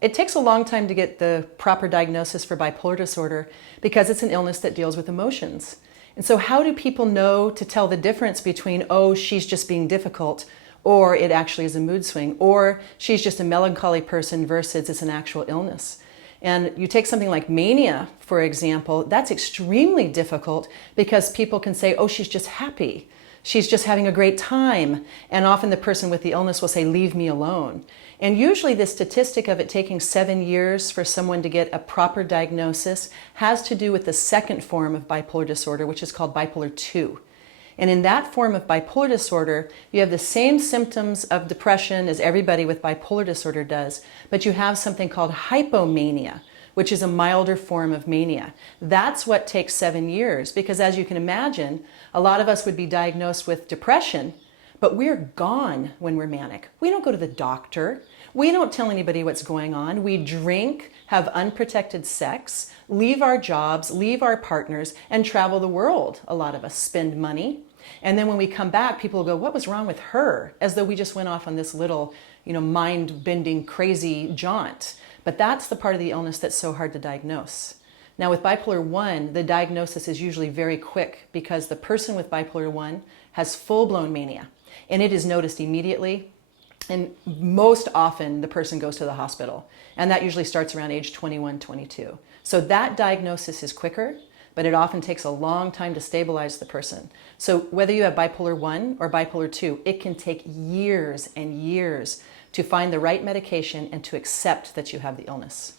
It takes a long time to get the proper diagnosis for bipolar disorder because it's an illness that deals with emotions. And so how do people know to tell the difference between, oh, she's just being difficult, or it actually is a mood swing, or she's just a melancholy person versus it's an actual illness? And you take something like mania, for example, that's extremely difficult because people can say, oh, she's just happy. She's just having a great time. And often the person with the illness will say, leave me alone. And usually the statistic of it taking 7 years for someone to get a proper diagnosis has to do with the second form of bipolar disorder, which is called bipolar 2. And in that form of bipolar disorder, you have the same symptoms of depression as everybody with bipolar disorder does, but you have something called hypomania, which is a milder form of mania. That's what takes 7 years, because as you can imagine, a lot of us would be diagnosed with depression, but we're gone when we're manic. We don't go to the doctor. We don't tell anybody what's going on. We drink, have unprotected sex, leave our jobs, leave our partners, and travel the world. A lot of us spend money. And then when we come back, people will go, what was wrong with her? As though we just went off on this little, mind-bending, crazy jaunt. But that's the part of the illness that's so hard to diagnose. Now with bipolar 1, the diagnosis is usually very quick because the person with bipolar 1 has full-blown mania. And it is noticed immediately. And most often the person goes to the hospital. And that usually starts around age 21, 22. So that diagnosis is quicker, but it often takes a long time to stabilize the person. So whether you have bipolar 1 or bipolar 2, it can take years and years to find the right medication and to accept that you have the illness.